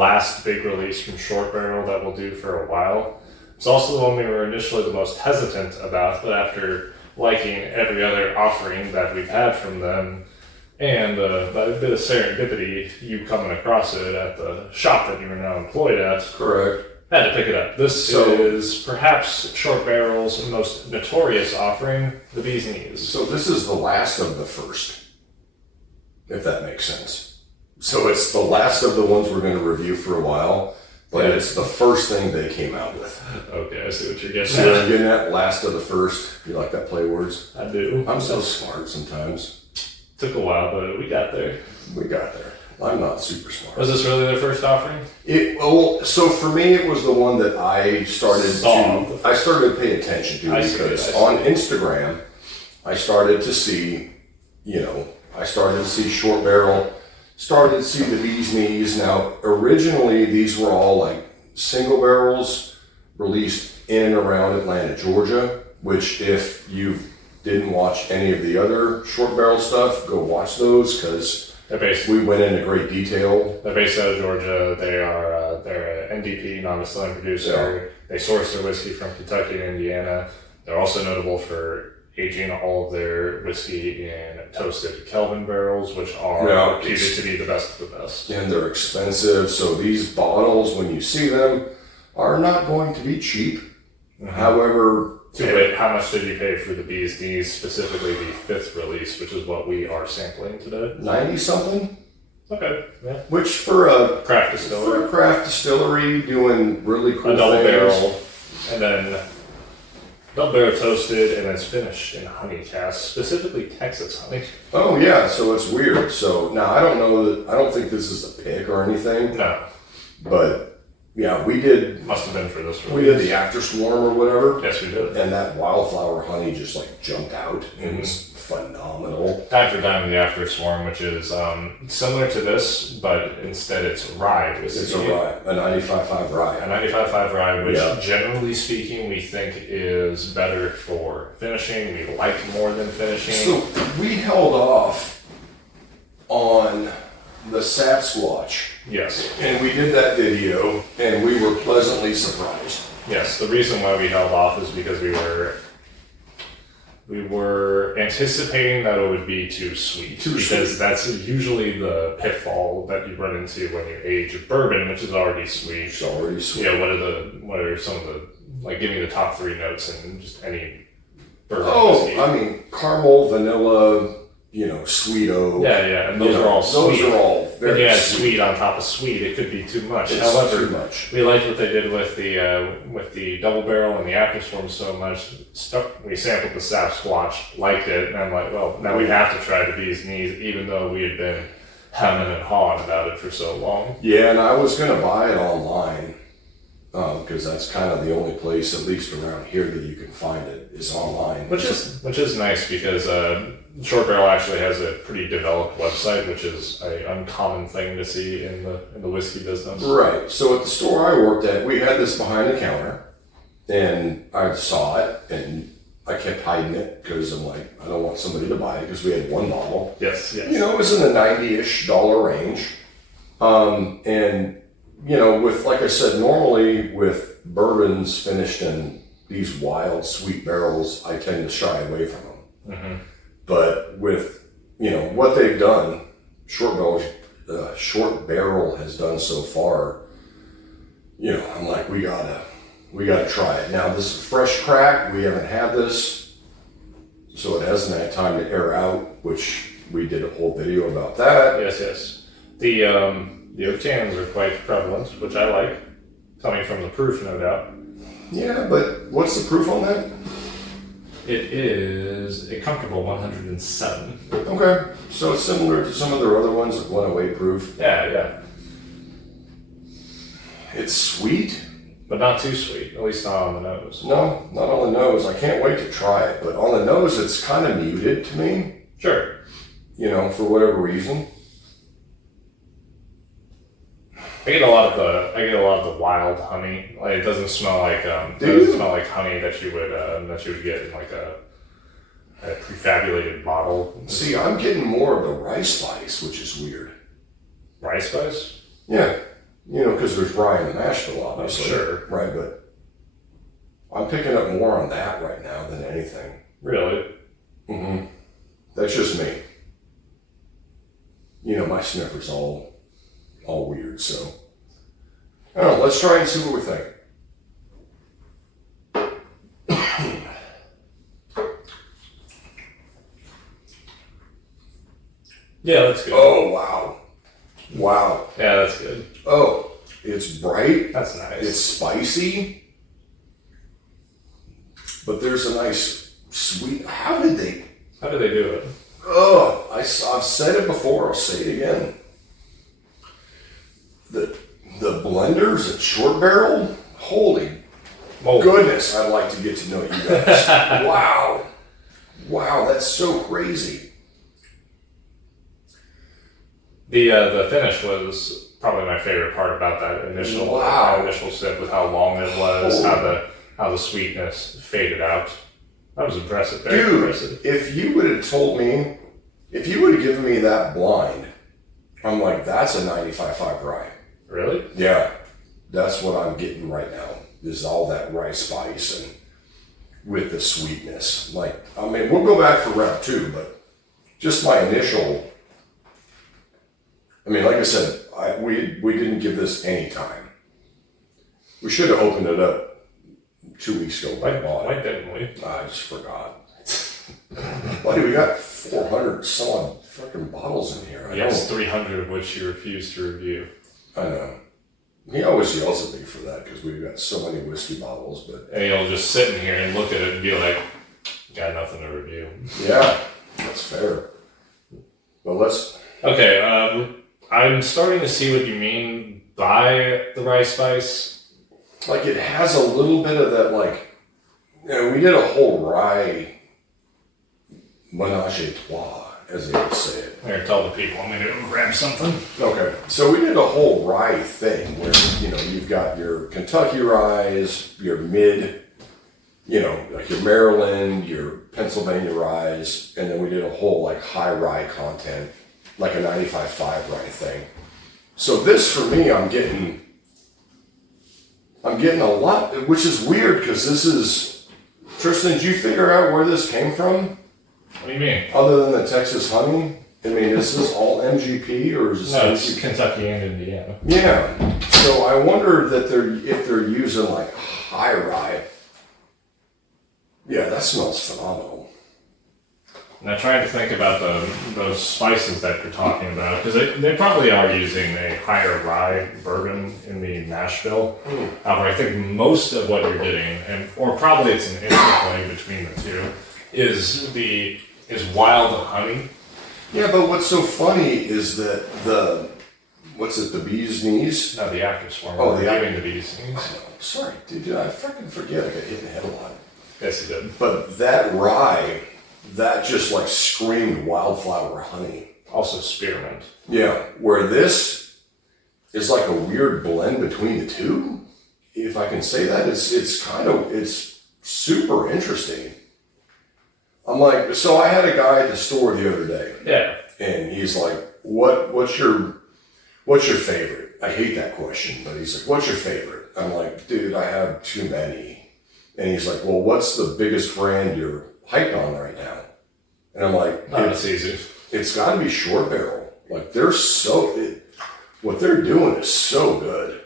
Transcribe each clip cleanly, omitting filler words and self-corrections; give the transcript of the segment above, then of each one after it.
last big release from Shortbarrel that we'll do for a while. It's also the one we were initially the most hesitant about, but after liking every other offering that we've had from them, and by a bit of serendipity, you coming across it at the shop that you are now employed at. Correct. I had to pick it up. This is perhaps Shortbarrel's most notorious offering, the Bee's Knees. So this is the last of the first, if that makes sense. So it's the last of the ones we're going to review for a while, but it's the first thing they came out with. Okay, I see what you're getting So you're getting that last of the first. You like that play words? I do. I'm so smart sometimes. Took a while, but we got there. We got there. I'm not super smart. Was this really their first offering? So for me, it was the one that I started to pay attention to because on Instagram, I started to see, Short Barrel, started to see the Bee's Knees. Now, originally, these were all like single barrels released in and around Atlanta, Georgia, which if you didn't watch any of the other Short Barrel stuff, go watch those because we went into great detail. They're based out of Georgia. They're an NDP, non-distilling producer. Yeah. They source their whiskey from Kentucky and Indiana. They're also notable for aging all of their whiskey in toasted Kelvin barrels, which are reputed to be the best of the best. And they're expensive, so these bottles, when you see them, are not going to be cheap. Mm-hmm. However, how much did you pay for the Bee's Knees, specifically the 5th release, which is what we are sampling today? 90 something. Okay. Yeah. Which for a craft distillery, doing really cool a double things. Barrel, and then double barrel toasted, and then it's finished in honey cask, specifically Texas honey. Oh yeah, so it's weird. So now I don't think this is a pick or anything. No. But yeah, we did. Must have been for this one. We did the After Swarm or whatever. Yes, we did. And that wildflower honey just like jumped out. It was phenomenal. Time for time in the After Swarm, which is similar to this, but instead it's rye whiskey. It's a rye, a 95.5 rye. A 95.5 rye, which generally speaking we think is better for finishing. We like more than finishing. So we held off on the Sasquatch. Yes. And we did that video, and we were pleasantly surprised. Yes, the reason why we held off is because we were anticipating that it would be too sweet. Because that's usually the pitfall that you run into when you age a bourbon, which is already sweet. It's already sweet. Yeah, what are some of the, give me the top 3 notes in just any bourbon whiskey. I mean, caramel, vanilla, sweet oak. Yeah, and those are all sweet. Those are all very sweet on top of sweet. It could be too much. However, too much. We liked what they did with the double barrel and the After Swarm so much. We sampled the Sasquatch, liked it, and I'm like, well, now we have to try the Bee's Knees, even though we had been hemming and hawing about it for so long. Yeah, and I was going to buy it online because that's kind of the only place, at least around here, that you can find it is online. Which is nice because Short Barrel actually has a pretty developed website, which is an uncommon thing to see in the whiskey business. Right. So at the store I worked at, we had this behind the counter, and I saw it, and I kept hiding it because I'm like, I don't want somebody to buy it because we had one bottle. Yes. It was in the $90-ish range. And, with, like I said, normally with bourbons finished in these wild, sweet barrels, I tend to shy away from them. Mm-hmm. But with, what they've done, Short Barrel has done so far, I'm like, we gotta try it. Now, this is fresh crack. We haven't had this, so it hasn't had time to air out, which we did a whole video about that. Yes. The oak tannins are quite prevalent, which I like, coming from the proof, no doubt. Yeah, but what's the proof on that? It is a comfortable 107. Okay, so it's similar to some of their other ones, like 108 proof. Yeah. It's sweet, but not too sweet, at least not on the nose. No, not on the nose. I can't wait to try it, but on the nose, it's kind of muted to me. Sure. For whatever reason. I get a lot of the wild honey. Like, it doesn't smell like smell like honey that you would get in like a prefabulated bottle. See, I'm getting more of the rice spice, which is weird. Rice spice? Yeah. You know, because there's rye in the mash bill, obviously. Sure. Right, but I'm picking up more on that right now than anything. Really? Mm-hmm. That's just me. You know, my sniffer's all weird, so. I don't know, let's try and see what we think. Yeah, that's good. Oh, wow. Wow. Yeah, that's good. Oh, it's bright. That's nice. It's spicy. But there's a nice sweet. How did they do it? Oh, I've said it before. I'll say it again. The blenders at Shortbarrel, holy goodness! I'd like to get to know you guys. Wow, that's so crazy. The finish was probably my favorite part about that initial sip, with how long it was, how the sweetness faded out. That was impressive. Very impressive. If you would have told me, if you would have given me that blind, I'm like, that's a 95.5 rye. Really? Yeah. That's what I'm getting right now, is all that rye spice and with the sweetness. Like, I mean, we'll go back for round 2, but just my initial, I mean, like I said, we didn't give this any time. We should have opened it up 2 weeks ago. Why didn't we? I just forgot. Buddy, we got 400 some odd freaking bottles in here. Yes, 300 of which you refuse to review. I know. He always yells at me for that because we've got so many whiskey bottles. But and he'll just sit in here and look at it and be like, got nothing to review. Yeah, that's fair. But let's... Okay, I'm starting to see what you mean by the rye spice. Like, it has a little bit of that, like, you know, we did a whole rye menage a trois, as they would say it. Here, tell the people, I'm going to go grab something. Okay, so we did a whole rye thing where, you know, you've got your Kentucky ryes, your mid, you know, like your Maryland, your Pennsylvania ryes, and then we did a whole, like, high rye content, like a 95.5 rye thing. So this, for me, I'm getting a lot, which is weird because this is, Tristan, did you figure out where this came from? What do you mean? Other than the Texas honey? I mean, is this all MGP or is this... No, it's Kentucky and Indiana. Yeah. So I wonder that if they're using like high rye. Yeah, that smells phenomenal. And I'm trying to think about those spices that you're talking about, because they probably are using a higher rye bourbon in the mash bill. However, I think most of what you're getting, or probably it's an interplay between the two, is wild honey. Yeah, but what's so funny is that the bee's knees? No, the active swarm. Oh, the bee's knees. Sorry, dude, I freaking forget. I got hit in the head a lot. Yes, you did. But that rye, that just like screamed wildflower honey. Also spearmint. Yeah, where this is like a weird blend between the two. If I can say that, it's super interesting. I'm like, so I had a guy at the store the other day. Yeah. And he's like, what's your favorite? I hate that question, but he's like, what's your favorite? I'm like, dude, I have too many. And he's like, well, what's the biggest brand you're hyped on right now? And I'm like, it's easy. It's got to be Shortbarrel. Like, what they're doing is so good.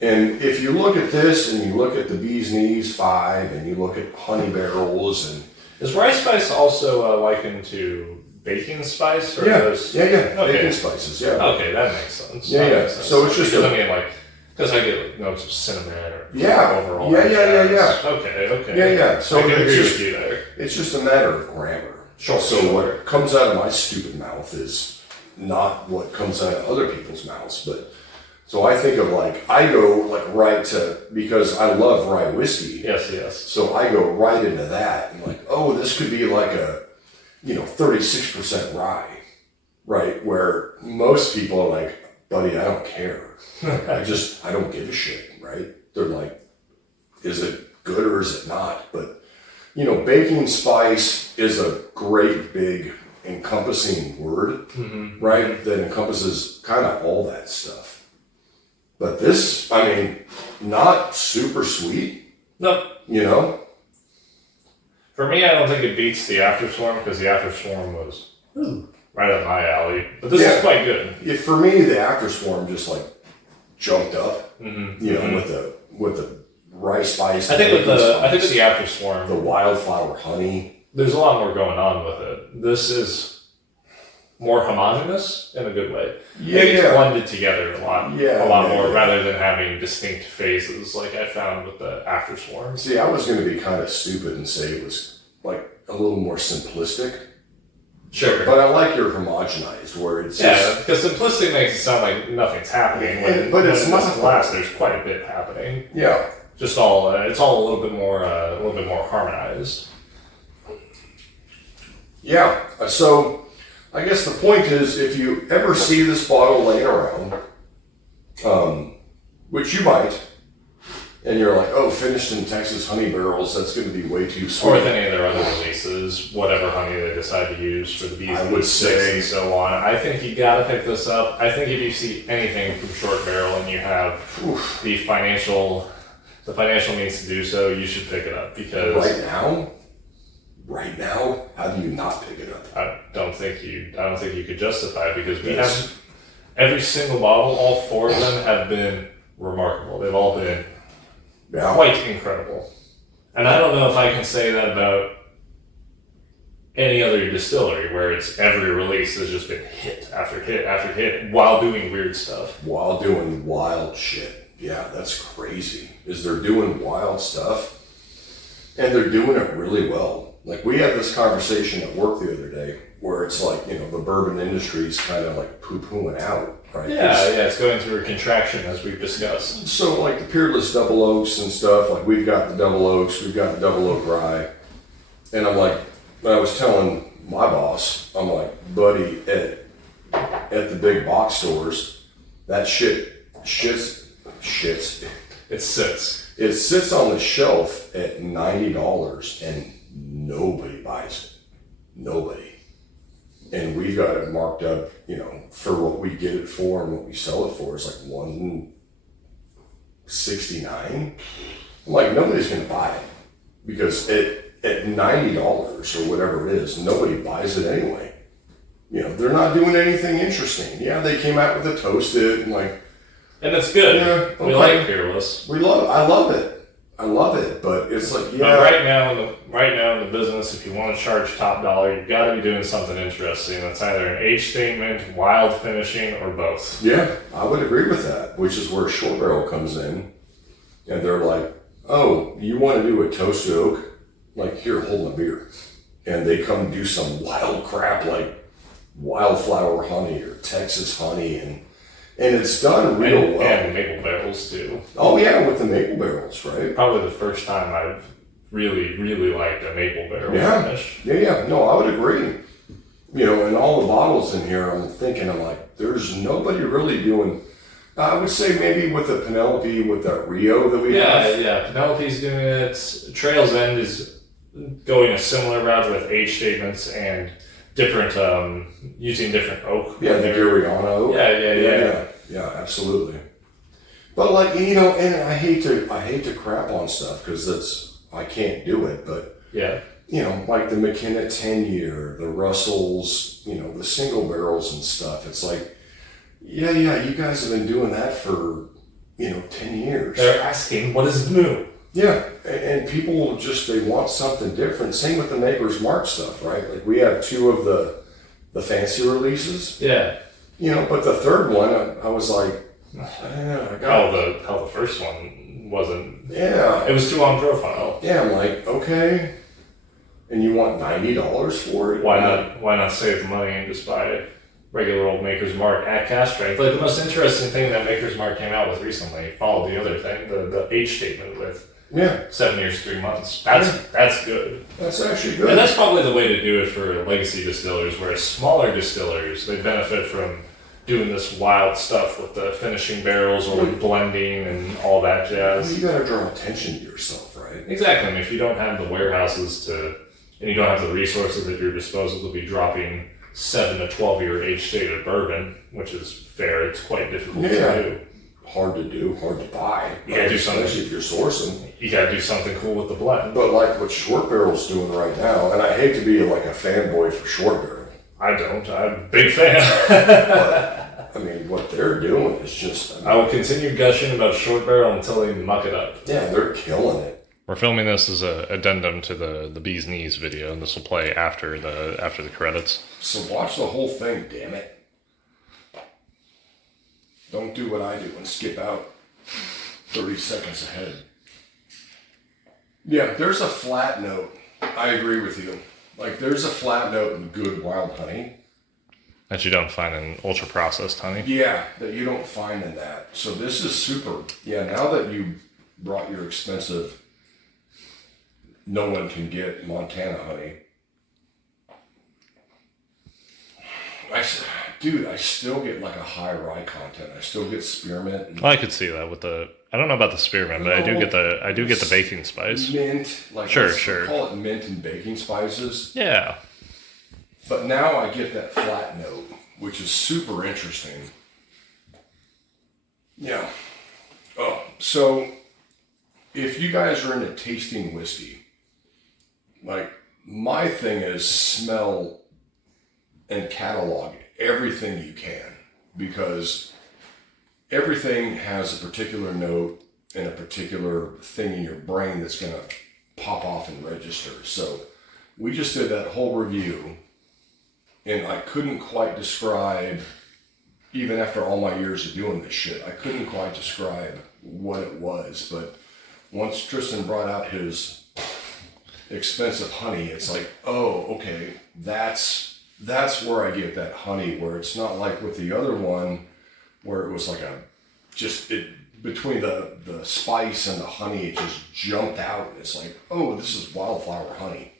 And if you look at this and you look at the Bee's Knees 5 and you look at Honey Barrels and... Is rye spice also likened to baking spice? Or yeah, those... Okay. Baking spices, yeah. Okay, that makes sense. Yeah, Makes sense. So it's just... Because I mean, like, because I get like, notes of cinnamon or overall. Yeah. Okay. Yeah. So I can agree just, with you there. It's just a matter of grammar. Sure. So what comes out of my stupid mouth is not what comes out of other people's mouths. But so I think of like, I go like right to, because I love rye whiskey. Yes. So I go right into that and like, oh, this could be like a, 36% rye, right? Where most people are like, buddy, I don't care. I don't give a shit, right? They're like, is it good or is it not? But, baking spice is a great big encompassing word, right? That encompasses kind of all that stuff. But this, I mean, not super sweet, No, you know? for me, I don't think it beats the After Swarm because the After Swarm was right up my alley. But this is quite good. Yeah, for me, the After Swarm just like jumped up, you know, with the rice spice. I think with the After Swarm, the wildflower honey. there's a lot more going on with it. This is more homogeneous in a good way. It's blended together a lot more rather than having distinct phases like I found with the After Swarm. See, I was going to be kind of stupid and say it was like a little more simplistic. Sure. But I like your homogenized where it's just... because simplistic makes it sound like nothing's happening. But it's not glass. There's quite a bit happening. Yeah. Just all it's all a little bit more harmonized. Yeah. So I guess the point is, if you ever see this bottle laying around, which you might, and you're like, oh, finished in Texas honey barrels, that's going to be way too sweet. Or with any of their other releases, whatever honey they decide to use for the bees and six and so on. I think you got to pick this up. I think if you see anything from Shortbarrel and you have the financial means to do so, you should pick it up because right now, how do you not pick it up? I don't think you could justify it because we have every single bottle. All four of them have been remarkable. They've all been quite incredible. And I don't know if I can say that about any other distillery where it's every release has just been hit after hit after hit while doing weird stuff. While doing wild shit. Yeah, that's crazy. Is they're doing wild stuff and they're doing it really well. Like we had this conversation at work the other day where it's like, you know, the bourbon industry is kind of like poo-pooing out, right? Yeah, it's going through a contraction as we've discussed. So like the Peerless Double Oaks and stuff, like we've got the Double Oaks, we've got the Double Oak Rye. And I'm like, when I was telling my boss, I'm like, buddy, at the big box stores, that shits. It sits. It sits on the shelf at $90 and nobody buys it. Nobody. And we got it marked up, you know, for what we get it for and what we sell it for is like $169. I'm like, nobody's gonna buy it. Because at $90 or whatever it is, nobody buys it anyway. You know, they're not doing anything interesting. Yeah, they came out with a toasted and like, and it's good. Yeah, okay. We like Peerless. I love it, but it's like, But right now in the business, if you want to charge top dollar, you've got to be doing something interesting. That's either an age statement, wild finishing, or both. Yeah, I would agree with that, which is where Shortbarrel comes in. And they're like, oh, you want to do a toasted oak? Like, here, hold my beer. And they come do some wild crap like wildflower honey or Texas honey and it's done real well. And maple barrels too. Oh yeah, with the maple barrels, right? Probably the first time I've really, really liked a maple barrel finish. Yeah. No, I would agree. You know, and all the bottles in here, I'm like, there's nobody really doing. I would say maybe with the Penelope, with that Rio that we have. Yeah. Penelope's doing it. Trail's End is going a similar route with age statements and different, using different oak. Yeah, the Gariana oak. Yeah, absolutely. But like, you know, and I hate to crap on stuff because I can't do it, but yeah, you know, like the McKenna 10-year, the Russells, you know, the single barrels and stuff. It's like, yeah, you guys have been doing that for, you know, 10 years. They're asking, what is new? Yeah, and people just, they want something different. Same with the Maker's Mark stuff, right? Like we have two of the fancy releases. Yeah. You know, but the third one, I was like, how the first one wasn't. Yeah. It was too on profile. Yeah, I'm like, okay. And you want $90 for it? Why not save the money and just buy a regular old Maker's Mark at cash strength? Like the most interesting thing that Maker's Mark came out with recently followed the other thing, the age statement with 7 years, 3 months. That's good. That's actually good. And that's probably the way to do it for legacy distillers, whereas smaller distillers, they benefit from doing this wild stuff with the finishing barrels or with blending and all that jazz. You gotta draw attention to yourself, right? Exactly. And if you don't have the warehouses and you don't have the resources at your disposal to be dropping 7 to 12 year age stated bourbon, which is fair, it's quite difficult to do. hard to do, hard to buy. You gotta do something. Especially if you're sourcing. You gotta do something cool with the blend. But like what Short Barrel's doing right now, and I hate to be like a fanboy for Short Barrel. I don't. I'm a big fan. But I mean, what they're doing is just. I will continue gushing about Short Barrel until they muck it up. Yeah, they're killing it. We're filming this as an addendum to the Bee's Knees video, and this will play after the credits. So watch the whole thing, damn it. Don't do what I do and skip out 30 seconds ahead. Yeah, there's a flat note. I agree with you. Like, there's a flat note in good wild honey. That you don't find in ultra-processed honey? Yeah, that you don't find in that. So this is super. Yeah, now that you brought your expensive, no one can get Montana honey. I still get like a high rye content. I still get spearmint. And I could see that with the. I don't know about the spearmint, but I do get the baking spice. Mint, like sure. Call it mint and baking spices. Yeah. But now I get that flat note, which is super interesting. Yeah. Oh, so if you guys are into tasting whiskey, like my thing is smell and catalog everything you can, because everything has a particular note and a particular thing in your brain that's going to pop off and register. So we just did that whole review, and I couldn't quite describe, even after all my years of doing this shit, I couldn't quite describe what it was. But once Tristan brought out his expensive honey, it's like, oh, okay, that's where I get that honey, where it's not like with the other one where it was like between the spice and the honey, it just jumped out. It's like, oh, this is wildflower honey.